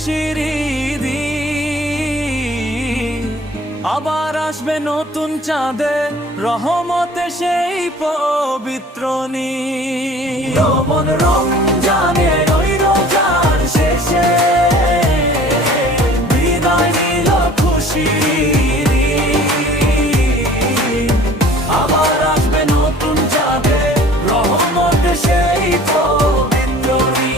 খুশির দিন। আবার আসবে নতুন চাঁদে রহমতে সেই পবিত্র নীল। মন রমজানের ওই রোজার শেষে বিদায় নিল খুশির দিন। আবার আসবে নতুন চাঁদে রহমতে সেই পবিত্র নীল।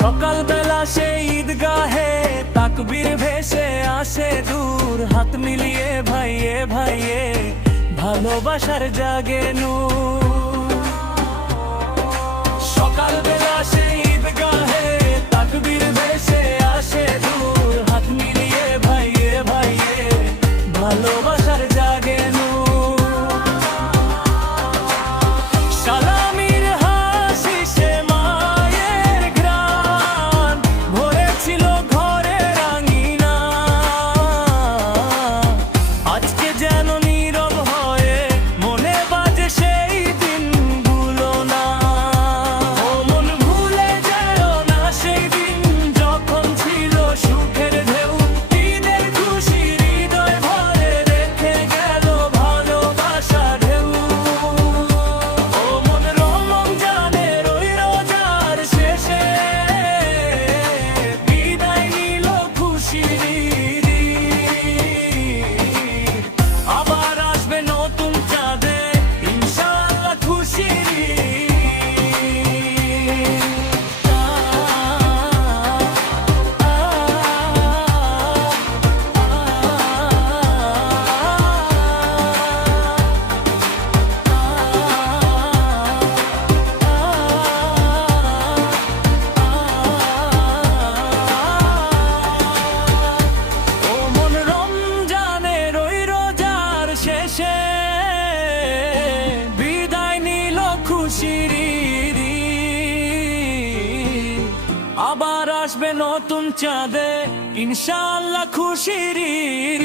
সকালবেলা সেই ঈদগাহে তাকবীর ভেসে আসে দূর, হাত মিলিয়ে ভাইয়ে ভাইয়ে ভালোবাসার জাগে নূর। সকালবেলা সেই ঈদগাহে তাকবীর ভেসে আসে দূর, হাত মিলিয়ে ভাইয়ে ভাইয়ে ভালোবাসার জাগে নূর। সালামির হাসি সে মায়ের ঘ্রাণ ভরেছিল ঘরের আঙিনা। আজকে যেন নীরব হয়ে মনে বাজে সেই দিনগুলো না। ও মন ভুলে যেও না সেই দিন যখন ছিল সুখের ঢেউ। ঈদের খুশি হৃদয় ভরে রেখে গেল ভালোবাসা ঢেউ। ও মন রমজানের ওই রোজার শেষে বিদায় নিল খুশির দিন। আবার আসবে নতুন চাঁদে ইনশাআল্লাহ খুশির ও মন রমজানের ওই রোজার শেষে বিদায় নিল খুশির দিন। আবার আসবে নতুন চাঁদে ইনশাআল্লাহ খুশির দিন।